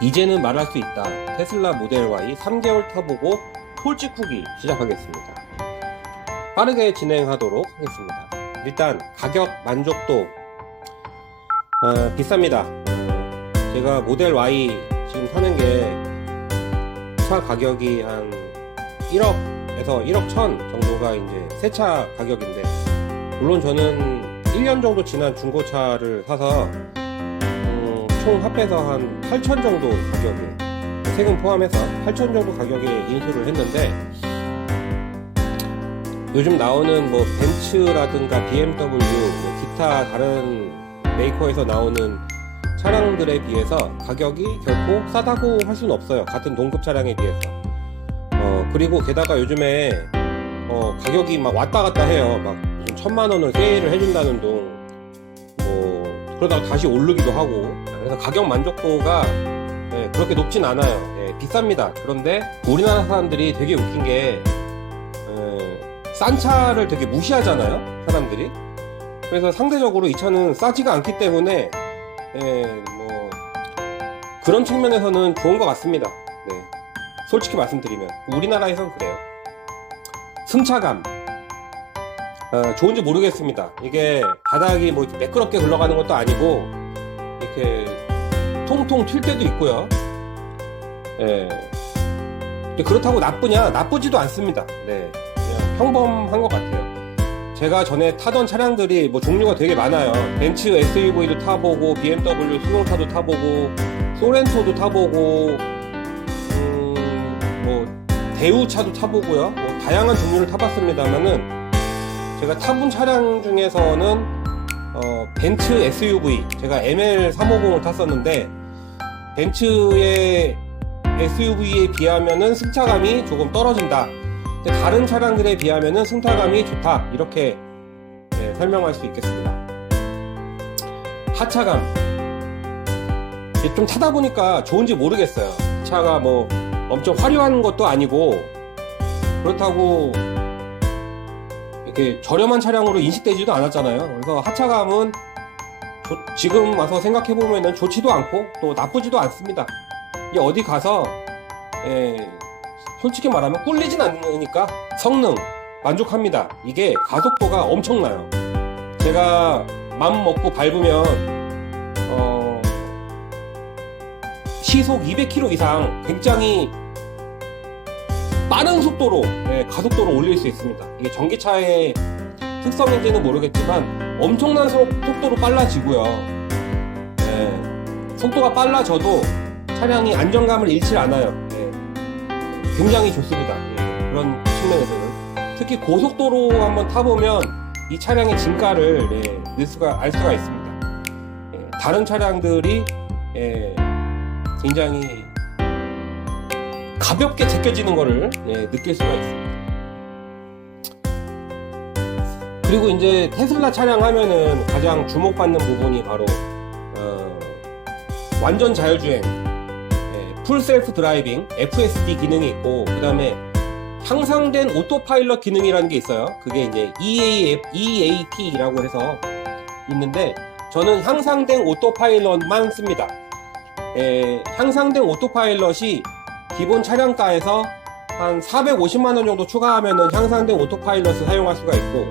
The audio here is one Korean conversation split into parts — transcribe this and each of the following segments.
이제는 말할 수 있다. 테슬라 모델 Y 3개월 타보고 솔직 후기 시작하겠습니다. 빠르게 진행하도록 하겠습니다. 일단 가격 만족도 비쌉니다. 제가 모델 Y 지금 사는 게 차 가격이 한 1억에서 1억 1천 정도가 이제 새 차 가격인데, 물론 저는 1년 정도 지난 중고차를 사서 총 합해서 한 8천 정도 가격에, 세금 포함해서 8천 정도 가격에 인수를 했는데, 요즘 나오는 뭐 벤츠라든가 BMW, 뭐 기타 다른 메이커에서 나오는 차량들에 비해서 가격이 결코 싸다고 할 수는 없어요. 같은 동급 차량에 비해서. 그리고 게다가 요즘에 가격이 막 왔다 갔다 해요. 막 무슨 1,000만 원을 세일을 해준다는 둥, 뭐 그러다가 다시 오르기도 하고. 그래서 가격 만족도가 그렇게 높진 않아요. 비쌉니다. 그런데 우리나라 사람들이 되게 웃긴 게 싼 차를 되게 무시하잖아요, 사람들이. 그래서 상대적으로 이 차는 싸지가 않기 때문에 뭐 그런 측면에서는 좋은 것 같습니다. 네. 솔직히 말씀드리면 우리나라에선 그래요. 승차감 좋은지 모르겠습니다. 이게 바닥이 뭐 매끄럽게 흘러가는 것도 아니고 이렇게 통통 튈 때도 있고요. 그렇다고 나쁘냐? 나쁘지도 않습니다. 네. 그냥 평범한 것 같아요. 제가 전에 타던 차량들이 뭐 종류가 되게 많아요. 벤츠 SUV도 타보고, BMW 스노우카도 타보고, 소렌토도 타보고, 뭐 대우차도 타보고요. 뭐 다양한 종류를 타봤습니다만은, 제가 타본 차량 중에서는 벤츠 SUV, 제가 ML350을 탔었는데, 벤츠의 SUV에 비하면은 승차감이 조금 떨어진다. 다른 차량들에 비하면은 승차감이 좋다, 이렇게 설명할 수 있겠습니다. 하차감, 좀 타다 보니까 좋은지 모르겠어요. 차가 뭐 엄청 화려한 것도 아니고, 그렇다고 이렇게 저렴한 차량으로 인식되지도 않았잖아요. 그래서 하차감은 지금 와서 생각해보면은 좋지도 않고 또 나쁘지도 않습니다. 이게 어디 가서 솔직히 말하면 꿀리진 않으니까 성능 만족합니다. 이게 가속도가 엄청나요. 제가 맘 먹고 밟으면 시속 200km 이상 굉장히 빠른 속도로 가속도를 올릴 수 있습니다. 이게 전기차의 특성인지는 모르겠지만 엄청난 속도로 빨라지고요. 속도가 빨라져도 차량이 안정감을 잃지 않아요. 굉장히 좋습니다. 그런 측면에서는. 특히 고속도로 한번 타보면 이 차량의 진가를 알 수가 있습니다. 다른 차량들이 굉장히 가볍게 제껴지는 것을 느낄 수가 있습니다. 그리고 이제 테슬라 차량 하면은 가장 주목받는 부분이 바로 완전 자율주행, 풀 셀프 드라이빙, FSD 기능이 있고, 그 다음에 향상된 오토파일럿 기능이라는 게 있어요. 그게 이제 EAP라고 해서 있는데, 저는 향상된 오토파일럿만 씁니다. 향상된 오토파일럿이 기본 차량가에서 한 450만원 정도 추가하면은 향상된 오토파일럿을 사용할 수가 있고,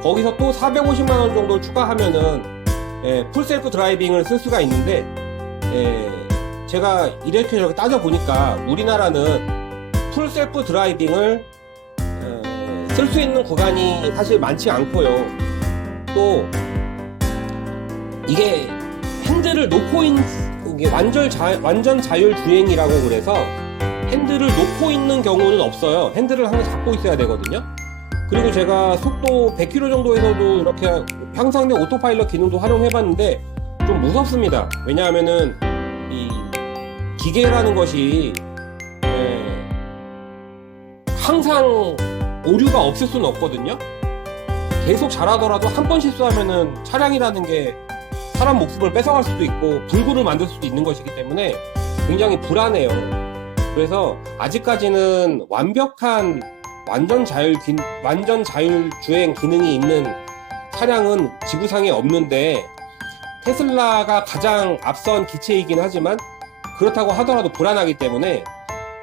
거기서 또 450만원 정도 추가하면은 풀 셀프 드라이빙을 쓸 수가 있는데, 제가 이렇게 저렇게 따져보니까 우리나라는 풀 셀프 드라이빙을 쓸 수 있는 구간이 사실 많지 않고요. 또 이게 핸들을 놓고 이게 완전 자율 주행이라고 그래서 핸들을 놓고 있는 경우는 없어요. 핸들을 항상 잡고 있어야 되거든요. 그리고 제가 속도 100km 정도에서도 이렇게 향상된 오토파일럿 기능도 활용해봤는데 좀 무섭습니다. 왜냐하면은 이 기계라는 것이 항상 오류가 없을 수는 없거든요. 계속 잘하더라도 한 번 실수하면은 차량이라는 게 사람 목숨을 뺏어갈 수도 있고 불구를 만들 수도 있는 것이기 때문에 굉장히 불안해요. 그래서 아직까지는 완벽한 완전 자율 주행 기능이 있는 차량은 지구상에 없는데, 테슬라가 가장 앞선 기체이긴 하지만 그렇다고 하더라도 불안하기 때문에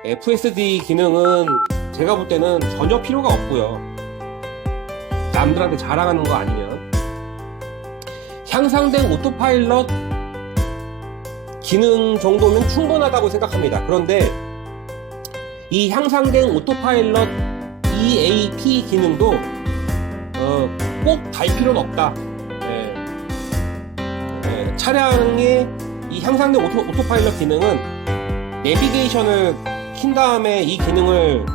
FSD 기능은 제가 볼 때는 전혀 필요가 없고요. 남들한테 자랑하는 거 아니면. 향상된 오토파일럿 기능 정도면 충분하다고 생각합니다. 그런데 이 향상된 오토파일럿 EAP 기능도 꼭 달 필요는 없다. 차량의 이 향상된 오토파일럿 기능은 내비게이션을 킨 다음에 이 기능을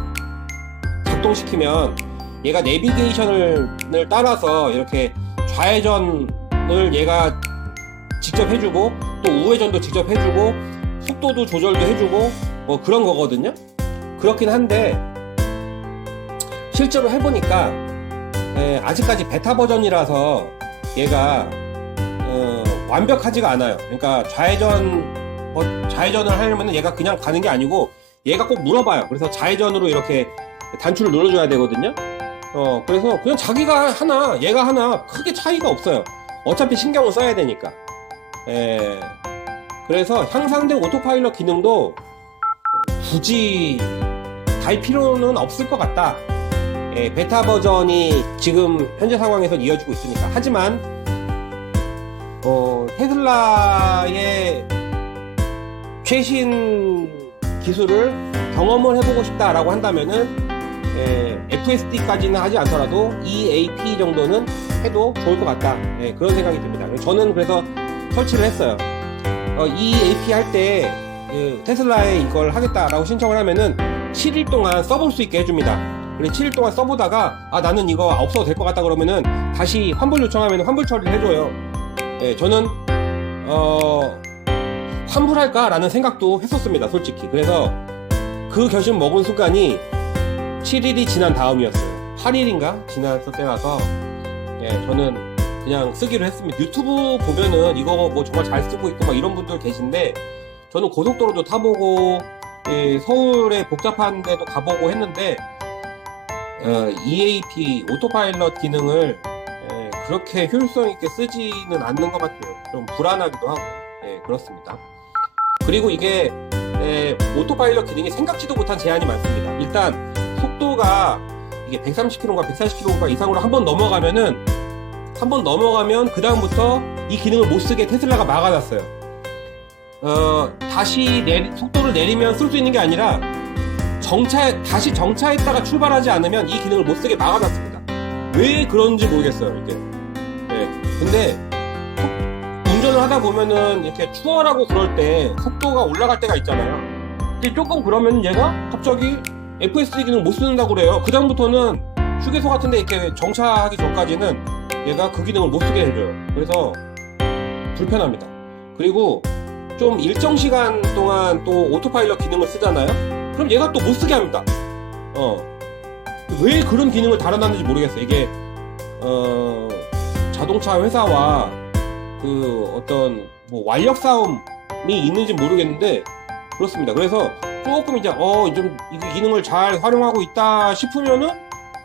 작동시키면 얘가 내비게이션을 따라서 이렇게 좌회전을 얘가 직접 해주고 또 우회전도 직접 해주고 속도도 조절도 해주고 뭐 그런 거거든요. 그렇긴 한데 실제로 해보니까 아직까지 베타 버전이라서 얘가 완벽하지가 않아요. 그러니까 좌회전을 하려면 얘가 그냥 가는 게 아니고 얘가 꼭 물어봐요. 그래서 좌회전으로 이렇게 단추를 눌러줘야 되거든요. 그래서 그냥 자기가 하나 얘가 하나 크게 차이가 없어요. 어차피 신경을 써야 되니까. 그래서 향상된 오토파일럿 기능도 굳이 달 필요는 없을 것 같다. 베타 버전이 지금 현재 상황에서 이어지고 있으니까. 하지만 테슬라의 최신 기술을 경험을 해보고 싶다라고 한다면은 FSD까지는 하지 않더라도 EAP 정도는 해도 좋을 것 같다. 그런 생각이 듭니다. 저는 그래서 설치를 했어요. EAP 할 때 테슬라에 이걸 하겠다라고 신청을 하면은 7일 동안 써볼 수 있게 해줍니다. 그래 7일 동안 써보다가 나는 이거 없어도 될 것 같다 그러면은 다시 환불 요청하면 환불 처리를 해줘요. 저는 환불할까라는 생각도 했었습니다, 솔직히. 그래서 그 결심 먹은 순간이 7일이 지난 다음이었어요. 8일인가 지났을 때라서 저는 그냥 쓰기로 했습니다. 유튜브 보면은 이거 뭐 정말 잘 쓰고 있고 막 이런 분들 계신데 저는 고속도로도 타보고 서울에 복잡한 데도 가보고 했는데 EAP 오토파일럿 기능을 그렇게 효율성 있게 쓰지는 않는 것 같아요. 좀 불안하기도 하고 그렇습니다. 그리고 이게 오토파일럿 기능이 생각지도 못한 제한이 많습니다. 일단 속도가 이게 130km인가 140km 이상으로 한번 넘어가면 그 다음부터 이 기능을 못 쓰게 테슬라가 막아놨어요. 다시 속도를 내리면 쓸 수 있는 게 아니라 다시 정차했다가 출발하지 않으면 이 기능을 못 쓰게 막아놨습니다. 왜 그런지 모르겠어요, 이게. 근데 운전을 하다 보면은 이렇게 추월하고 그럴 때 속도가 올라갈 때가 있잖아요. 근데 조금 그러면 얘가 갑자기 FSD 기능 못 쓰는다고 그래요. 그 다음부터는 휴게소 같은데 이렇게 정차하기 전까지는 얘가 그 기능을 못 쓰게 해줘요. 그래서 불편합니다. 그리고 좀 일정 시간 동안 또 오토파일럿 기능을 쓰잖아요. 그럼 얘가 또 못 쓰게 합니다. 왜 그런 기능을 달아놨는지 모르겠어요. 이게 자동차 회사와 그 어떤 뭐 완력 싸움이 있는지 모르겠는데 그렇습니다. 그래서 조금 이제 좀 이 기능을 잘 활용하고 있다 싶으면은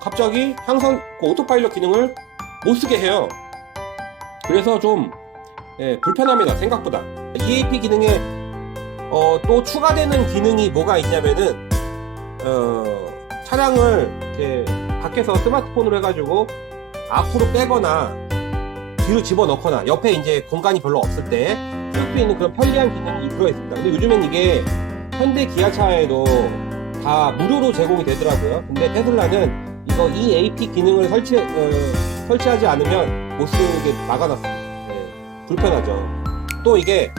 갑자기 항상 그 오토파일럿 기능을 못 쓰게 해요. 그래서 좀 불편합니다, 생각보다. EAP 기능에 또 추가되는 기능이 뭐가 있냐면은 차량을 이렇게 밖에서 스마트폰으로 해가지고 앞으로 빼거나 뒤로 집어넣거나 옆에 이제 공간이 별로 없을 때 쓸 수 있는 그런 편리한 기능이 들어있습니다. 근데 요즘엔 이게 현대 기아차에도 다 무료로 제공이 되더라고요. 근데 테슬라는 이거 EAP 기능을 설치하지 않으면 못 쓰게 막아놨습니다. 불편하죠. 또 이게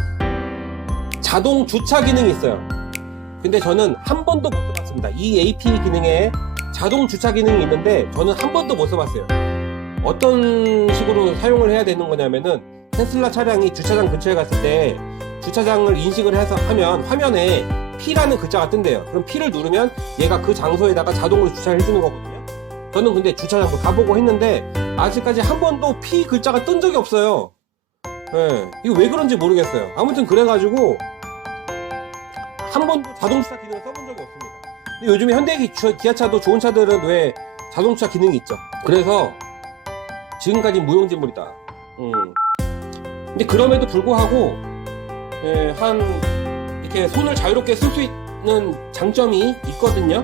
자동 주차 기능이 있어요. 근데 저는 한 번도 못 써봤습니다. EAP 기능에 자동 주차 기능이 있는데 저는 한 번도 못 써봤어요. 어떤 식으로 사용을 해야 되는 거냐면은 테슬라 차량이 주차장 근처에 갔을 때 주차장을 인식을 해서 하면 화면에 P라는 글자가 뜬대요. 그럼 P를 누르면 얘가 그 장소에다가 자동으로 주차를 해주는 거거든요. 저는 근데 주차장도 가보고 했는데 아직까지 한 번도 P 글자가 뜬 적이 없어요. 이거 왜 그런지 모르겠어요. 아무튼 그래가지고 한 번도 자동주차 기능을 써본 적이 없습니다. 근데 요즘에 현대 기아차도 좋은 차들은 왜 자동주차 기능이 있죠. 그래서 지금까지 근데 그럼에도 불구하고 이렇게 손을 자유롭게 쓸 수 있는 장점이 있거든요.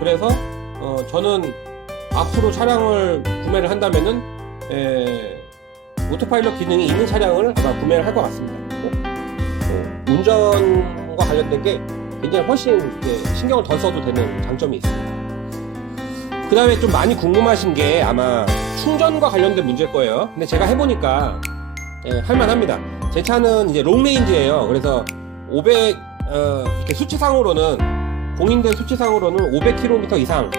그래서 저는 앞으로 차량을 구매를 한다면은 오토파일럿 기능이 있는 차량을 아마 구매를 할 것 같습니다. 운전과 관련된 게 굉장히 훨씬 신경을 덜 써도 되는 장점이 있습니다. 그 다음에 좀 많이 궁금하신 게 아마 충전과 관련된 문제일 거예요. 근데 제가 해보니까 할만합니다. 제 차는 이제 롱레인지예요. 그래서 500 이렇게 수치상으로는 공인된 수치상으로는 500km 이상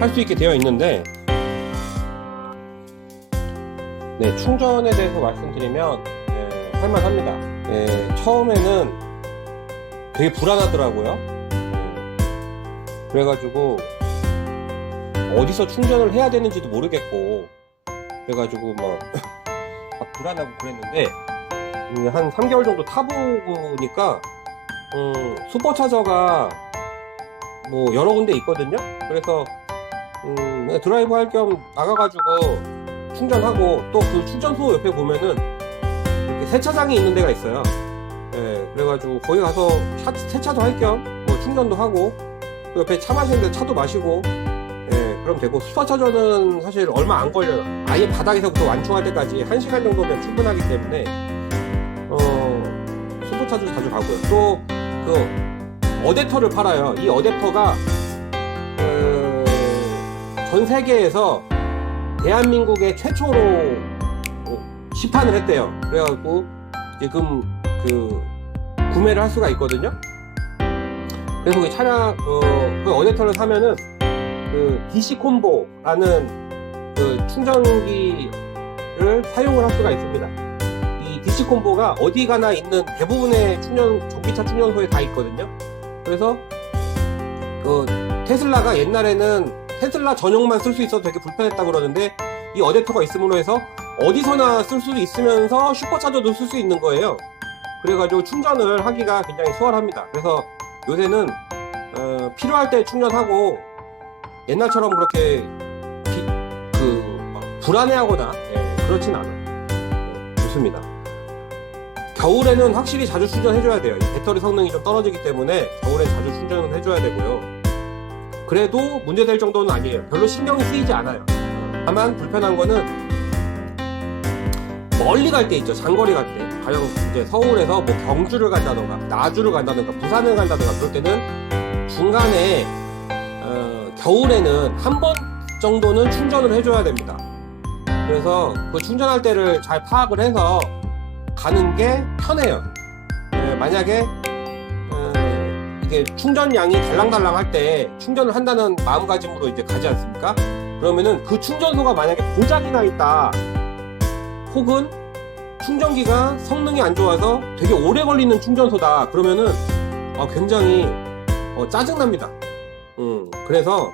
할 수 있게 되어 있는데, 네, 충전에 대해서 말씀드리면 할만합니다. 처음에는 되게 불안하더라고요. 그래가지고 어디서 충전을 해야 되는지도 모르겠고, 그래가지고 막 불안하고 그랬는데, 한 3개월 정도 타보니까 슈퍼차저가 뭐 여러 군데 있거든요. 그래서 드라이브 할 겸 나가가지고 충전하고, 또 그 충전소 옆에 보면은 이렇게 세차장이 있는 데가 있어요. 그래가지고 거기 가서 세차도 할 겸 뭐 충전도 하고, 그 옆에 차 마시는데 차도 마시고, 그럼 되고, 슈퍼차저는 사실 얼마 안 걸려요. 아예 바닥에서부터 완충할 때까지 1시간 정도면 충분하기 때문에 슈퍼차저 자주 가고요. 또 그 어댑터를 팔아요. 이 어댑터가 전 세계에서 대한민국의 최초로 시판을 했대요. 그래갖고 지금 구매를 할 수가 있거든요. 그래서 그 차량 그 어댑터를 사면은 DC 콤보라는 충전기를 사용을 할 수가 있습니다. 이 DC 콤보가 어디 가나 있는 대부분의 전기차 충전소에 다 있거든요. 그래서 테슬라가 옛날에는 테슬라 전용만 쓸 수 있어서 되게 불편했다 그러는데, 이 어댑터가 있음으로 해서 어디서나 쓸 수 있으면서 슈퍼차저도 쓸 수 있는 거예요. 그래가지고 충전을 하기가 굉장히 수월합니다. 그래서 요새는 필요할 때 충전하고, 옛날처럼 그렇게 불안해하거나 그렇진 않아요. 좋습니다. 겨울에는 확실히 자주 충전해줘야 돼요. 이 배터리 성능이 좀 떨어지기 때문에 겨울엔 자주 충전을 해줘야 되고요. 그래도 문제될 정도는 아니에요. 별로 신경이 쓰이지 않아요. 다만 불편한 거는 멀리 갈 때 있죠. 장거리 갈 때. 가령 이제 서울에서 뭐 경주를 간다던가 나주를 간다던가 부산을 간다던가, 그럴 때는 중간에 겨울에는 한 번 정도는 충전을 해줘야 됩니다. 그래서 그 충전할 때를 잘 파악을 해서 가는 게 편해요. 만약에 이게 충전량이 달랑달랑 할 때 충전을 한다는 마음가짐으로 이제 가지 않습니까? 그러면은 그 충전소가 만약에 고장이 나 있다, 혹은 충전기가 성능이 안 좋아서 되게 오래 걸리는 충전소다, 그러면은 굉장히 짜증납니다. 그래서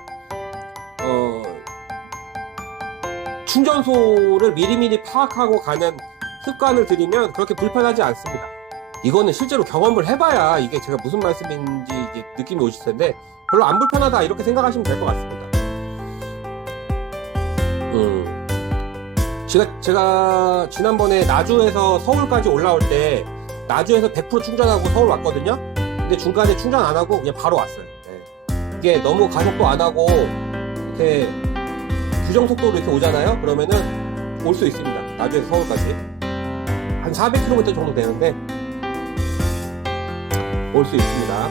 충전소를 미리미리 파악하고 가는 습관을 들이면 그렇게 불편하지 않습니다. 이거는 실제로 경험을 해봐야 이게 제가 무슨 말씀인지 이제 느낌이 오실 텐데, 별로 안 불편하다 이렇게 생각하시면 될 것 같습니다. 제가 지난번에 나주에서 서울까지 올라올 때 나주에서 100% 충전하고 서울 왔거든요. 근데 중간에 충전 안 하고 그냥 바로 왔어요. 이게 너무 가속도 안 하고 이렇게 규정 속도로 이렇게 오잖아요. 그러면은 올 수 있습니다. 나주에서 서울까지 한 400km 정도 되는데 올 수 있습니다.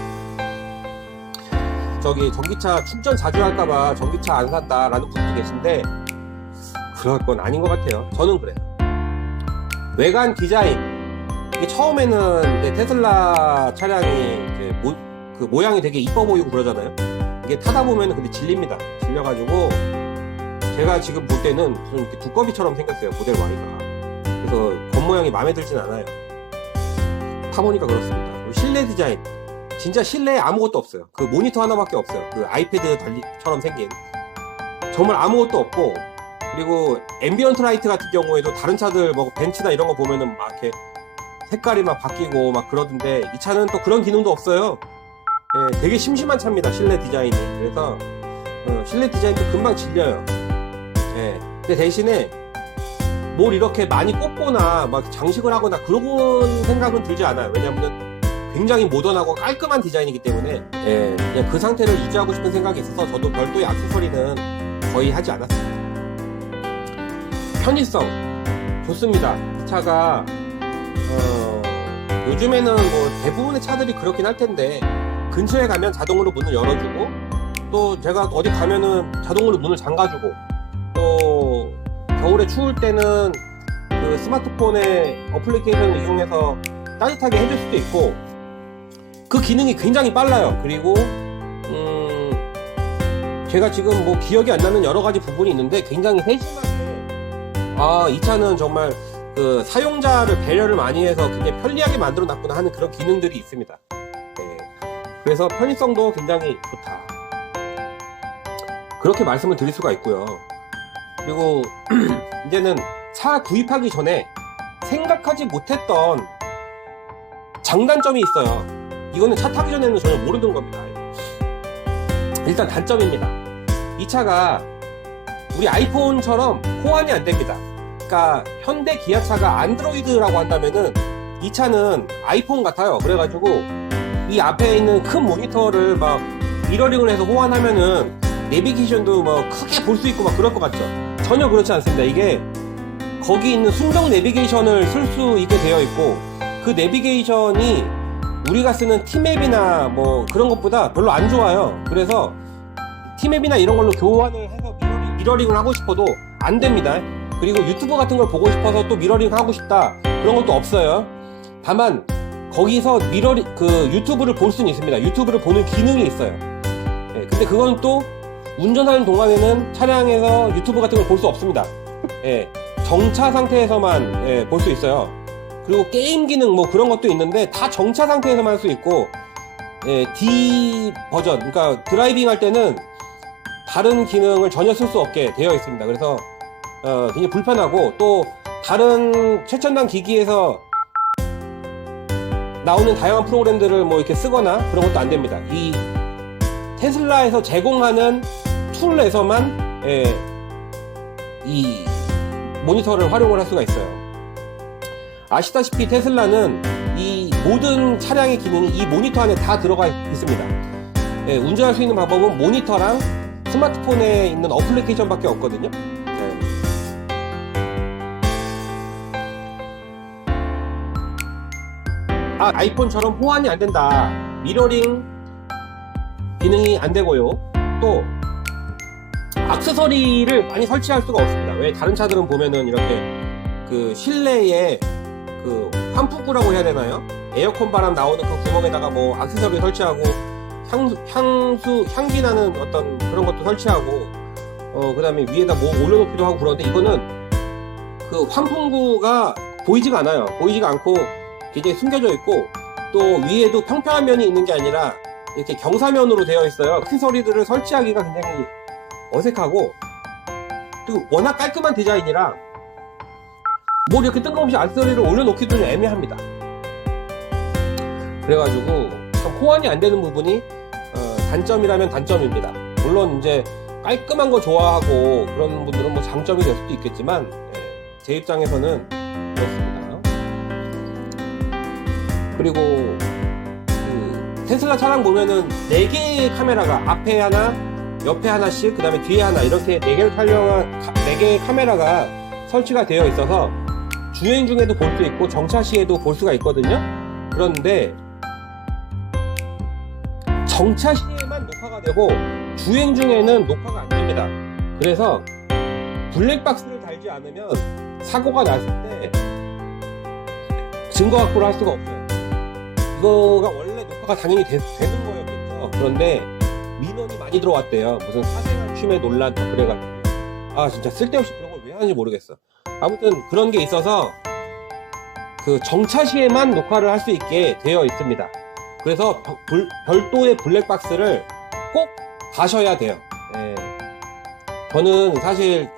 저기 전기차 충전 자주 할까봐 전기차 안 산다라는 분도 계신데, 그럴 건 아닌 것 같아요. 저는 그래요. 외관 디자인, 이게 처음에는 이제 테슬라 차량이 이제 그 모양이 되게 이뻐 보이고 그러잖아요. 이게 타다 보면 근데 질립니다. 질려가지고 제가 지금 볼 때는 무슨 이렇게 두꺼비처럼 생겼어요, 모델 Y가. 그래서 겉모양이 마음에 들진 않아요. 타보니까 그렇습니다. 실내 디자인, 진짜 실내에 아무것도 없어요. 그 모니터 하나밖에 없어요. 그 아이패드 달리처럼 생긴, 정말 아무것도 없고, 그리고 앰비언트 라이트 같은 경우에도 다른 차들 뭐 벤츠나 이런 거 보면은 막 이렇게 색깔이 막 바뀌고 막 그러던데, 이 차는 또 그런 기능도 없어요. 되게 심심한 차입니다, 실내 디자인이. 그래서 실내 디자인도 금방 질려요. 근데 대신에 뭘 이렇게 많이 꽂거나 막 장식을 하거나 그런 생각은 들지 않아요. 왜냐면은 굉장히 모던하고 깔끔한 디자인이기 때문에 그냥 그 상태를 유지하고 싶은 생각이 있어서 저도 별도의 액세서리는 거의 하지 않았습니다. 편의성 좋습니다. 이 차가 요즘에는 뭐 대부분의 차들이 그렇긴 할 텐데 근처에 가면 자동으로 문을 열어주고 또 제가 어디 가면은 자동으로 문을 잠가주고 또 겨울에 추울 때는 그 스마트폰의 어플리케이션을 이용해서 따뜻하게 해줄 수도 있고 그 기능이 굉장히 빨라요. 그리고 제가 지금 뭐 기억이 안 나는 여러 가지 부분이 있는데 굉장히 세심하게 이 차는 정말 그 사용자를 배려를 많이 해서 굉장히 편리하게 만들어 놨구나 하는 그런 기능들이 있습니다. 그래서 편의성도 굉장히 좋다. 그렇게 말씀을 드릴 수가 있고요. 그리고 이제는 차 구입하기 전에 생각하지 못했던 장단점이 있어요. 이거는 차 타기 전에는 전혀 모르는 겁니다. 일단 단점입니다. 이 차가 우리 아이폰처럼 호환이 안 됩니다. 그러니까 현대 기아차가 안드로이드라고 한다면은 이 차는 아이폰 같아요. 그래가지고 이 앞에 있는 큰 모니터를 막 미러링을 해서 호환하면은 내비게이션도 뭐 크게 볼 수 있고 막 그럴 것 같죠. 전혀 그렇지 않습니다. 이게 거기 있는 순정 내비게이션을 쓸 수 있게 되어 있고 그 내비게이션이 우리가 쓰는 T맵이나 뭐 그런 것보다 별로 안 좋아요. 그래서 T맵이나 이런 걸로 교환을 해서 미러링을 하고 싶어도 안 됩니다. 그리고 유튜브 같은 걸 보고 싶어서 또 미러링 하고 싶다 그런 것도 없어요. 다만 거기서 유튜브를 볼 수는 있습니다. 유튜브를 보는 기능이 있어요. 근데 그건 또 운전하는 동안에는 차량에서 유튜브 같은 걸 볼 수 없습니다. 정차 상태에서만 볼 수 있어요. 그리고 게임 기능 뭐 그런 것도 있는데 다 정차 상태에서만 할 수 있고 D 버전 그러니까 드라이빙 할 때는 다른 기능을 전혀 쓸 수 없게 되어 있습니다. 그래서 굉장히 불편하고 또 다른 최첨단 기기에서 나오는 다양한 프로그램들을 뭐 이렇게 쓰거나 그런 것도 안 됩니다. 이 테슬라에서 제공하는 툴에서만 이 모니터를 활용을 할 수가 있어요. 아시다시피 테슬라는 이 모든 차량의 기능이 이 모니터 안에 다 들어가 있습니다. 운전할 수 있는 방법은 모니터랑 스마트폰에 있는 어플리케이션 밖에 없거든요. 아이폰처럼 호환이 안 된다. 미러링 기능이 안 되고요. 또 액세서리를 많이 설치할 수가 없습니다. 왜 다른 차들은 보면은 이렇게 그 실내에 그 환풍구라고 해야 되나요? 에어컨 바람 나오는 그 구멍에다가 뭐 액세서리 설치하고 향기 나는 어떤 그런 것도 설치하고 그 다음에 위에다 뭐 올려놓기도 하고 그러는데 이거는 그 환풍구가 보이지가 않아요. 보이지가 않고 굉장히 숨겨져 있고 또 위에도 평평한 면이 있는 게 아니라 이렇게 경사면으로 되어 있어요. 액세서리들을 설치하기가 굉장히 어색하고 그리고 워낙 깔끔한 디자인이라 뭐 이렇게 뜬금없이 액세서리를 올려놓기도 애매합니다. 그래가지고 참 호환이 안 되는 부분이 단점이라면 단점입니다. 물론 이제 깔끔한 거 좋아하고 그런 분들은 뭐 장점이 될 수도 있겠지만 제 입장에서는 그렇습니다. 그리고 그 테슬라 차량 보면은 4개의 카메라가 앞에 하나, 옆에 하나씩, 그 다음에 뒤에 하나 이렇게 4개를 촬영한 4개의 카메라가 설치가 되어 있어서 주행 중에도 볼 수 있고 정차 시에도 볼 수가 있거든요. 그런데 정차 시에만 녹화가 되고 주행 중에는 녹화가 안 됩니다. 그래서 블랙박스를 달지 않으면 사고가 났을 때 증거 확보를 할 수가 없어요. 이거가 원래 녹화가 당연히 되는 거였겠죠. 그런데 민원이 많이 들어왔대요. 무슨 사생활 침해 논란 그래가지고 진짜 쓸데없이 그런 걸 왜 하는지 모르겠어. 아무튼 그런 게 있어서 그 정차 시에만 녹화를 할 수 있게 되어 있습니다. 그래서 별도의 블랙박스를 꼭 다셔야 돼요. 저는 사실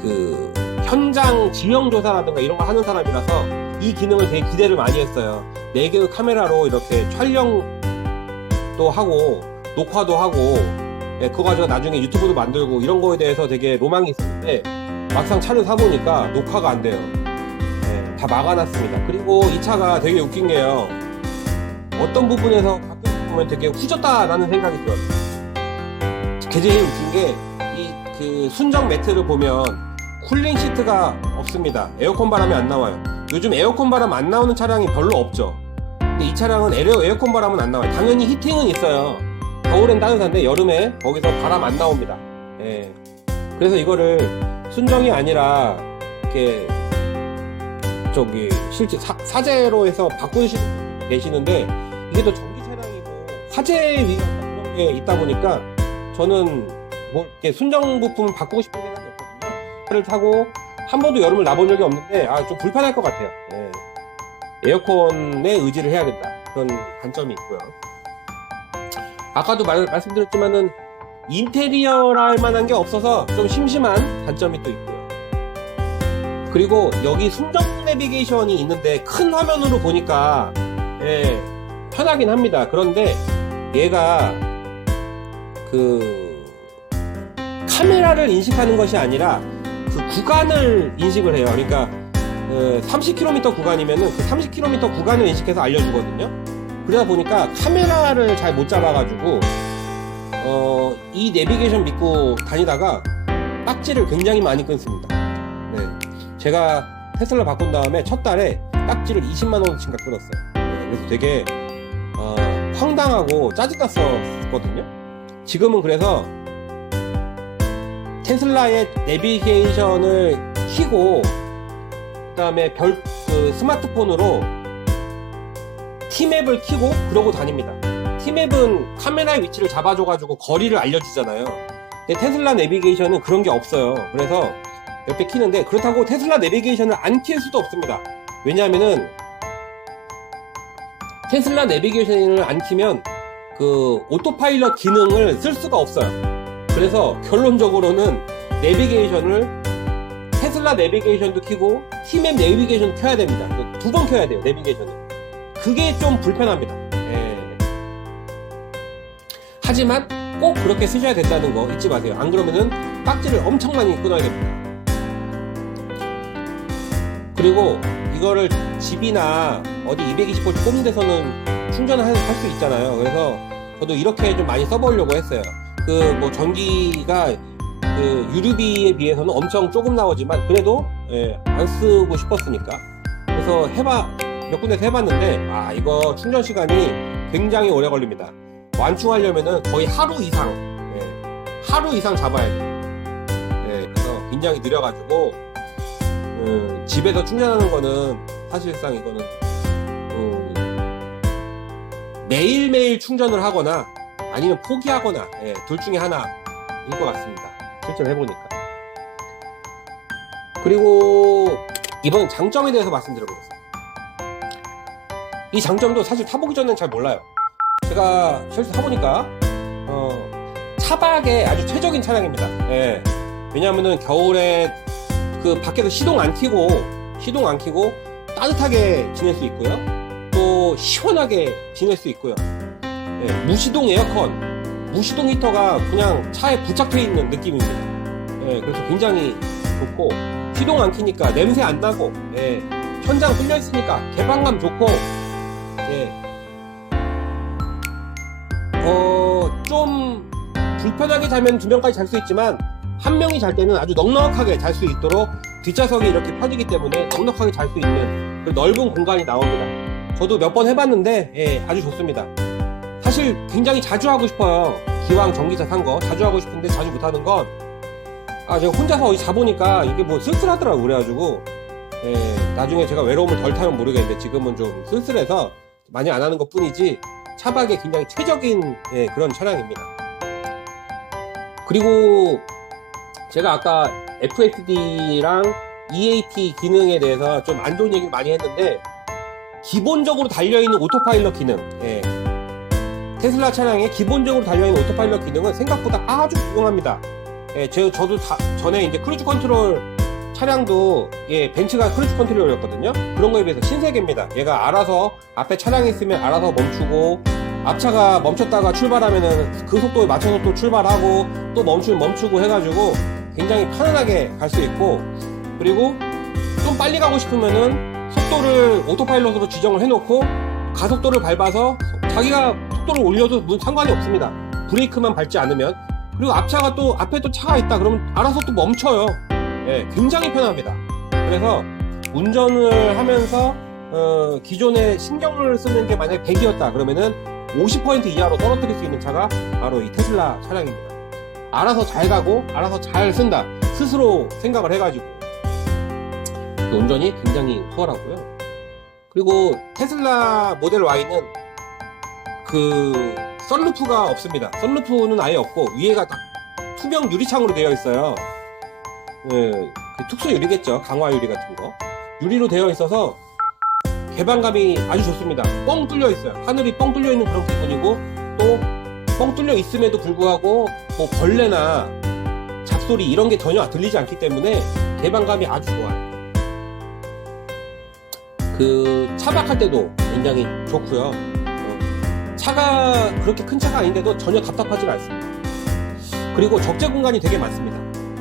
그 현장 지형 조사라든가 이런 거 하는 사람이라서 이 기능을 되게 기대를 많이 했어요. 4개의 카메라로 이렇게 촬영도 하고 녹화도 하고 그거 가지고 나중에 유튜브도 만들고 이런 거에 대해서 되게 로망이 있었는데 막상 차를 사보니까 녹화가 안 돼요. 다 막아놨습니다. 그리고 이 차가 되게 웃긴 게요. 어떤 부분에서 가끔 보면 되게 후졌다라는 생각이 들어요. 제일 웃긴 게 그 순정 매트를 보면 쿨링 시트가 없습니다. 에어컨 바람이 안 나와요. 요즘 에어컨 바람 안 나오는 차량이 별로 없죠. 근데 이 차량은 에어컨 바람은 안 나와요. 당연히 히팅은 있어요. 겨울엔 따뜻한데 여름에 거기서 바람 안 나옵니다. 예. 그래서 이거를 순정이 아니라 이렇게 저기 실제 사제로 해서 바꾸시는 분들 계시는데, 이게 또 전기 차량이고 화재 위험 그런 게 있다 보니까 저는 뭐 이렇게 순정 부품 바꾸고 싶은 생각이 없거든요. 차를 타고 한 번도 여름을 나본 적이 없는데 좀 불편할 것 같아요. 예. 에어컨에 의지를 해야 된다, 그런 단점이 있고요. 아까도 말씀드렸지만은 인테리어라 할 만한 게 없어서 좀 심심한 단점이 또 있고요. 그리고 여기 순정 내비게이션이 있는데 큰 화면으로 보니까 편하긴 합니다. 그런데 얘가 그 카메라를 인식하는 것이 아니라 그 구간을 인식을 해요. 그러니까 30km 구간이면은 그 30km 구간을 인식해서 알려주거든요. 그러다 보니까 카메라를 잘 못 잡아가지고 이 내비게이션 믿고 다니다가 딱지를 굉장히 많이 끊습니다. 네. 제가 테슬라 바꾼 다음에 첫 달에 딱지를 20만원어치인가 끊었어요. 네. 그래서 되게 황당하고 짜증났었거든요. 지금은 그래서 테슬라의 내비게이션을 켜고 그 다음에 그 스마트폰으로 T맵을 켜고 그러고 다닙니다. T맵은 카메라의 위치를 잡아줘가지고 거리를 알려주잖아요. 근데 테슬라 내비게이션은 그런 게 없어요. 그래서 옆에 켜는데, 그렇다고 테슬라 내비게이션을 안 켤 수도 없습니다. 왜냐하면은 테슬라 내비게이션을 안 켜면 그 오토파일럿 기능을 쓸 수가 없어요. 그래서 결론적으로는 내비게이션을 테슬라 내비게이션도 켜고 T맵 내비게이션도 켜야 됩니다. 2번 켜야 돼요, 내비게이션을. 그게 좀 불편합니다. 하지만 꼭 그렇게 쓰셔야 된다는 거 잊지 마세요. 안 그러면은 딱지를 엄청 많이 끊어야 됩니다. 그리고 이거를 집이나 어디 220V 꽂는 데서는 충전을 할 수 있잖아요. 그래서 저도 이렇게 좀 많이 써보려고 했어요. 그 뭐 전기가 그 유류비에 비해서는 엄청 조금 나오지만 그래도 안 쓰고 싶었으니까. 그래서 몇 군데서 해봤는데 이거 충전 시간이 굉장히 오래 걸립니다. 완충하려면은 거의 하루 이상 잡아야 돼요. 그래서 굉장히 느려가지고 집에서 충전하는 거는 사실상 이거는 매일매일 충전을 하거나 아니면 포기하거나 둘 중에 하나일 것 같습니다. 실제로 해보니까. 그리고 이번 장점에 대해서 말씀드려보겠습니다. 이 장점도 사실 타보기 전에는 잘 몰라요. 제가 실제 타보니까 차박에 아주 최적인 차량입니다. 왜냐하면은 겨울에 그 밖에서 시동 안 켜고 따뜻하게 지낼 수 있고요. 또 시원하게 지낼 수 있고요. 무시동 에어컨, 무시동 히터가 그냥 차에 부착되어 있는 느낌입니다. 그래서 굉장히 좋고, 시동 안 켜니까 냄새 안 나고, 천장 뚫려 있으니까 개방감 좋고, 좀 불편하게 자면 2명까지 잘 수 있지만 한 명이 잘 때는 아주 넉넉하게 잘 수 있도록 뒷좌석이 이렇게 펴지기 때문에 넉넉하게 잘 수 있는 그런 넓은 공간이 나옵니다. 저도 몇 번 해봤는데 아주 좋습니다. 사실 굉장히 자주 하고 싶어요. 기왕 전기차 산 거 자주 하고 싶은데 자주 못하는 건 제가 혼자서 어디 자보니까 이게 뭐 쓸쓸하더라고요. 그래가지고 나중에 제가 외로움을 덜 타면 모르겠는데 지금은 좀 쓸쓸해서 많이 안 하는 것 뿐이지 차박에 굉장히 최적인 그런 차량입니다. 그리고 제가 아까 FSD랑 EAP 기능에 대해서 좀 안 좋은 얘기를 많이 했는데, 기본적으로 달려있는 오토파일럿 기능, 테슬라 차량에 기본적으로 달려있는 오토파일럿 기능은 생각보다 아주 훌륭합니다. 저도 전에 이제 크루즈 컨트롤 차량도 벤츠가 크루즈 컨트롤이었거든요. 그런 거에 비해서 신세계입니다. 얘가 알아서 앞에 차량이 있으면 알아서 멈추고, 앞차가 멈췄다가 출발하면은 그 속도에 맞춰서 또 출발하고, 또 멈추면 멈추고 해가지고 굉장히 편안하게 갈 수 있고, 그리고 좀 빨리 가고 싶으면은 속도를 오토파일럿으로 지정을 해놓고 가속도를 밟아서 자기가 속도를 올려도 상관이 없습니다. 브레이크만 밟지 않으면. 그리고 앞차가 또 앞에 또 차가 있다 그러면 알아서 또 멈춰요. 예, 굉장히 편합니다. 그래서 운전을 하면서 기존에 신경을 쓰는 게 만약에 100이었다 그러면은 50% 이하로 떨어뜨릴 수 있는 차가 바로 이 테슬라 차량입니다. 알아서 잘 가고 알아서 잘 쓴다 스스로 생각을 해가지고 운전이 굉장히 수월하고요. 그리고 테슬라 모델 Y는 그 썬루프가 없습니다. 썬루프는 아예 없고 위에가 다 투명 유리창으로 되어 있어요. 그 특수 유리겠죠. 강화 유리 같은 거 유리로 되어 있어서 개방감이 아주 좋습니다. 뻥 뚫려 있어요. 하늘이 뻥 뚫려 있는 그런 기분이고 또 뻥 뚫려 있음에도 불구하고 뭐 벌레나 잡소리 이런 게 전혀 들리지 않기 때문에 개방감이 아주 좋아요. 그 차박할 때도 굉장히 좋고요. 차가 그렇게 큰 차가 아닌데도 전혀 답답하지 않습니다. 그리고 적재 공간이 되게 많습니다.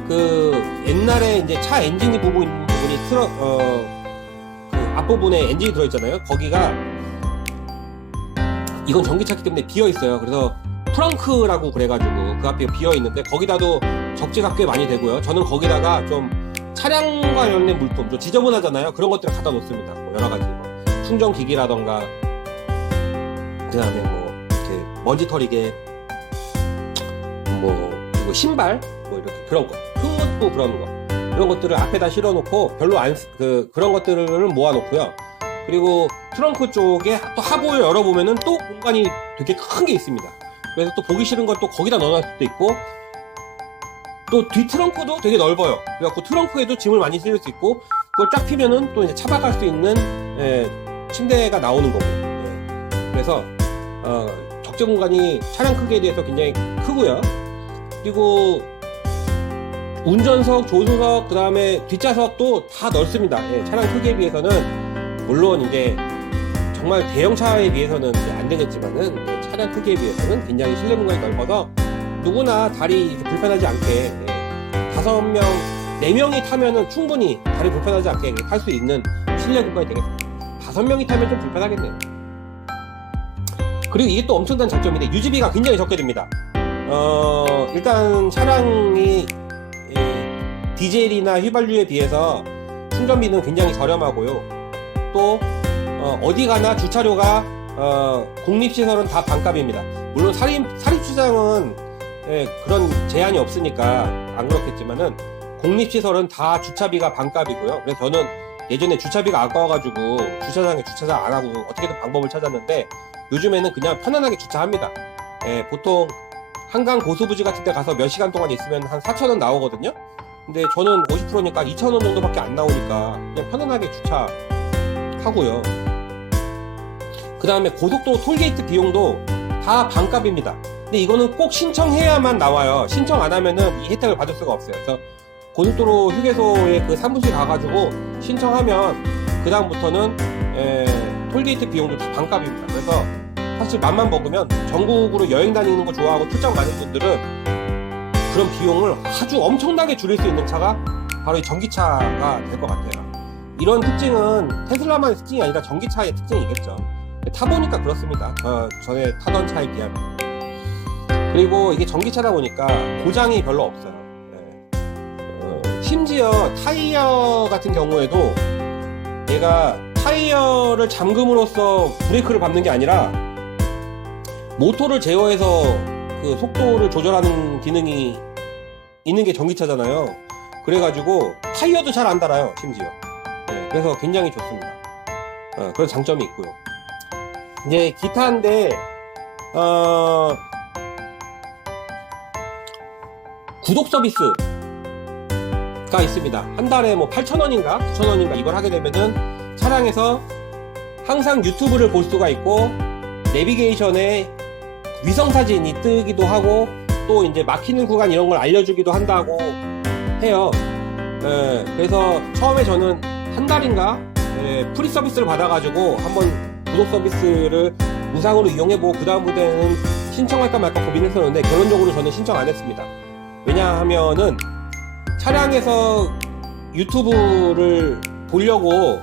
그 옛날에 이제 차 엔진이 보고 있는 부분이 그 앞부분에 엔진이 들어있잖아요. 거기가 이건 전기차기 때문에 비어 있어요. 그래서 트렁크라고 그래가지고 그 앞에 비어 있는데 거기다도 적재가 꽤 많이 되고요. 저는 거기다가 좀 차량과 관련된 물품, 좀 지저분하잖아요. 그런 것들을 갖다 놓습니다. 뭐 여러 가지 충전기기라던가 그 다음에 뭐 이렇게 먼지 털이게 뭐 그리고 신발 뭐 이렇게 그런 거 흙묻고 그런 거 이런 것들을 앞에다 실어놓고 별로 그런 것들을 모아놓고요. 그리고 트렁크 쪽에 또 하부를 열어보면은 또 공간이 되게 큰 게 있습니다. 그래서 또 보기 싫은 걸 또 거기다 넣어놓을 수도 있고 또 뒤 트렁크도 되게 넓어요. 그래갖고 트렁크에도 짐을 많이 실을 수 있고 그걸 쫙 피면은 또 이제 차박할 수 있는 침대가 나오는 거고. 그래서 적재 공간이 차량 크기에 대해서 굉장히 크고요. 그리고 운전석, 조수석, 그 다음에 뒷좌석도 다 넓습니다. 차량 크기에 비해서는 물론 이제 정말 대형차에 비해서는 안 되겠지만은 차량 크기에 비해서는 굉장히 실내 공간이 넓어서 누구나 다리 불편하지 않게 5명, 4명이 타면은 충분히 다리 불편하지 않게 탈 수 있는 실내 공간이 되겠습니다. 5명이 타면 좀 불편하겠네요. 그리고 이게 또 엄청난 장점인데 유지비가 굉장히 적게 듭니다. 일단 차량이 디젤이나 휘발유에 비해서 충전비는 굉장히 저렴하고요. 또 어디 가나 주차료가 공립시설은 다 반값입니다. 물론 사립주차장은 그런 제한이 없으니까 안 그렇겠지만은 공립시설은 다 주차비가 반값이고요. 그래서 저는 예전에 주차비가 아까워가지고 주차장에 주차장 안 하고 어떻게든 방법을 찾았는데 요즘에는 그냥 편안하게 주차합니다. 보통 한강 고수부지 같은 데 가서 몇 시간 동안 있으면 한 4,000원 나오거든요. 근데 저는 50%니까 2,000원 정도밖에 안 나오니까 그냥 편안하게 주차하고요. 그 다음에 고속도로 톨게이트 비용도 다 반값입니다. 근데 이거는 꼭 신청해야만 나와요. 신청 안 하면은 이 혜택을 받을 수가 없어요. 그래서 고속도로 휴게소에 그 사무실 가가지고 신청하면 그 다음부터는 톨게이트 비용도 다 반값입니다. 그래서 사실 맘만 먹으면 전국으로 여행 다니는 거 좋아하고 출장 가는 분들은 그런 비용을 아주 엄청나게 줄일 수 있는 차가 바로 이 전기차가 될 것 같아요. 이런 특징은 테슬라만의 특징이 아니라 전기차의 특징이겠죠. 타보니까 그렇습니다. 전에 타던 차에 비하면. 그리고 이게 전기차다 보니까 고장이 별로 없어요. 심지어 타이어 같은 경우에도 얘가 타이어를 잠금으로써 브레이크를 밟는 게 아니라 모터를 제어해서 그 속도를 조절하는 기능이 있는 게 전기차잖아요. 그래가지고 타이어도 잘 안 달아요. 심지어. 그래서 굉장히 좋습니다. 그런 장점이 있고요. 이제 기타인데 구독 서비스가 있습니다. 한 달에 뭐 8,000원인가 9,000원인가 이걸 하게 되면은 차량에서 항상 유튜브를 볼 수가 있고 내비게이션에 위성사진이 뜨기도 하고 또 이제 막히는 구간 이런 걸 알려주기도 한다고 해요. 그래서 처음에 저는 한 달인가 프리 서비스를 받아가지고 한번 구독 서비스를 무상으로 이용해보고 그 다음부터는 신청할까 말까 고민했었는데 결론적으로 저는 신청 안 했습니다. 왜냐하면은 차량에서 유튜브를 보려고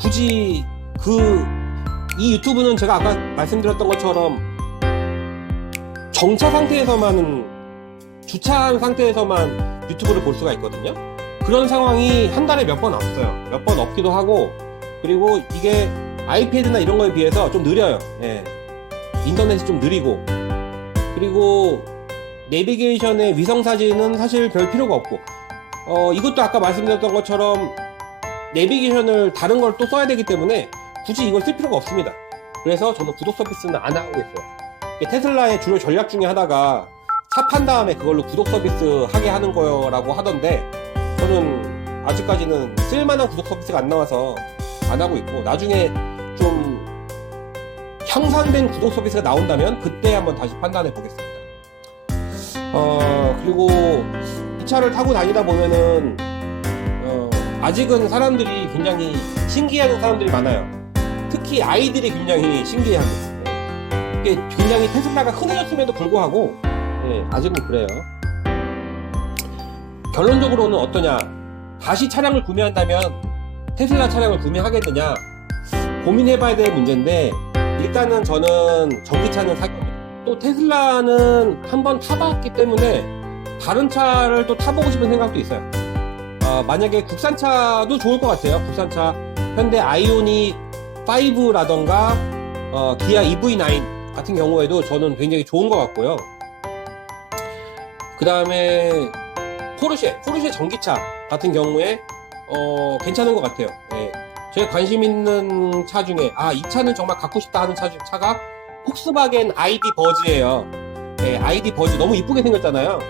굳이 이 유튜브는 제가 아까 말씀드렸던 것처럼 정차 상태에서만, 주차한 상태에서만 유튜브를 볼 수가 있거든요. 그런 상황이 한 달에 몇 번 없어요. 몇 번 없기도 하고, 그리고 이게 아이패드나 이런 거에 비해서 좀 느려요. 예. 인터넷이 좀 느리고, 그리고 내비게이션의 위성사진은 사실 별 필요가 없고, 이것도 아까 말씀드렸던 것처럼 내비게이션을 다른 걸 또 써야 되기 때문에 굳이 이걸 쓸 필요가 없습니다. 그래서 저는 구독 서비스는 안 하고 있어요. 테슬라의 주요 전략 중에 하나가 차 판 다음에 그걸로 구독 서비스 하게 하는 거라고 하던데, 저는 아직까지는 쓸만한 구독 서비스가 안 나와서 안 하고 있고, 나중에 좀 향상된 구독 서비스가 나온다면 그때 한번 다시 판단해 보겠습니다. 그리고 이 차를 타고 다니다 보면은 아직은 사람들이 굉장히 신기해하는 사람들이 많아요. 특히 아이들이 굉장히 신기해합니다. 이게 굉장히 테슬라가 흔해졌음에도 불구하고 아직은 그래요. 결론적으로는 어떠냐? 다시 차량을 구매한다면 테슬라 차량을 구매하겠느냐? 고민해봐야 될 문제인데, 일단은 저는 전기차는 살 겁니다. 또 테슬라는 한번 타봤기 때문에 다른 차를 또 타보고 싶은 생각도 있어요. 만약에 국산차도 좋을 것 같아요. 국산차 현대 아이오닉 5라던가 기아 EV9 같은 경우에도 저는 굉장히 좋은 것 같고요. 그 다음에 포르쉐 전기차 같은 경우에 괜찮은 것 같아요. 예. 제가 관심 있는 차 중에 이 차는 정말 갖고 싶다 하는 차가 폭스바겐 ID 버즈예요. 예, ID 버즈 너무 이쁘게 생겼잖아요.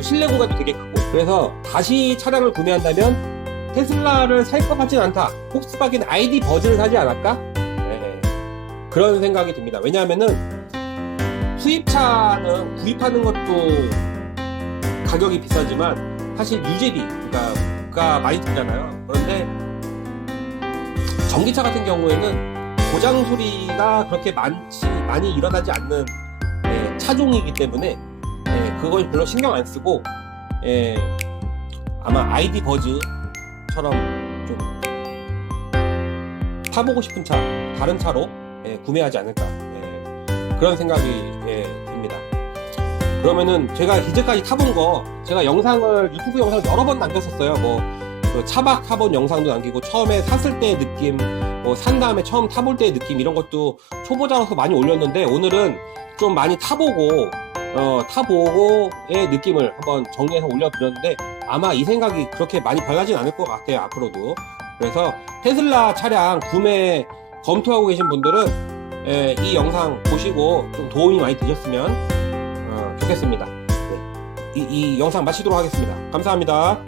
실내 공간도 되게 크고. 그래서 다시 차량을 구매한다면 테슬라를 살 것 같진 않다. 폭스바겐 ID 버즈를 사지 않을까? 예, 그런 생각이 듭니다. 왜냐하면은 수입차는 구입하는 것도 가격이 비싸지만 사실 유지비가 많이 들잖아요. 그런데 전기차 같은 경우에는 고장 소리가 그렇게 많이 일어나지 않는 차종이기 때문에 그걸 별로 신경 안 쓰고 아마 ID 버즈처럼 좀 타보고 싶은 차, 다른 차로 구매하지 않을까, 그런 생각이 듭니다. 그러면은 제가 이제까지 타본 거, 제가 유튜브 영상을 여러 번 남겼었어요. 그 차박 타본 영상도 남기고, 처음에 샀을 때의 느낌, 산 다음에 처음 타볼 때의 느낌, 이런 것도 초보자로서 많이 올렸는데, 오늘은 좀 많이 타보고의 느낌을 한번 정리해서 올려드렸는데, 아마 이 생각이 그렇게 많이 변하진 않을 것 같아요, 앞으로도. 그래서 테슬라 차량 구매 검토하고 계신 분들은 이 영상 보시고 좀 도움이 많이 되셨으면 좋겠습니다. 이 영상 마치도록 하겠습니다. 감사합니다.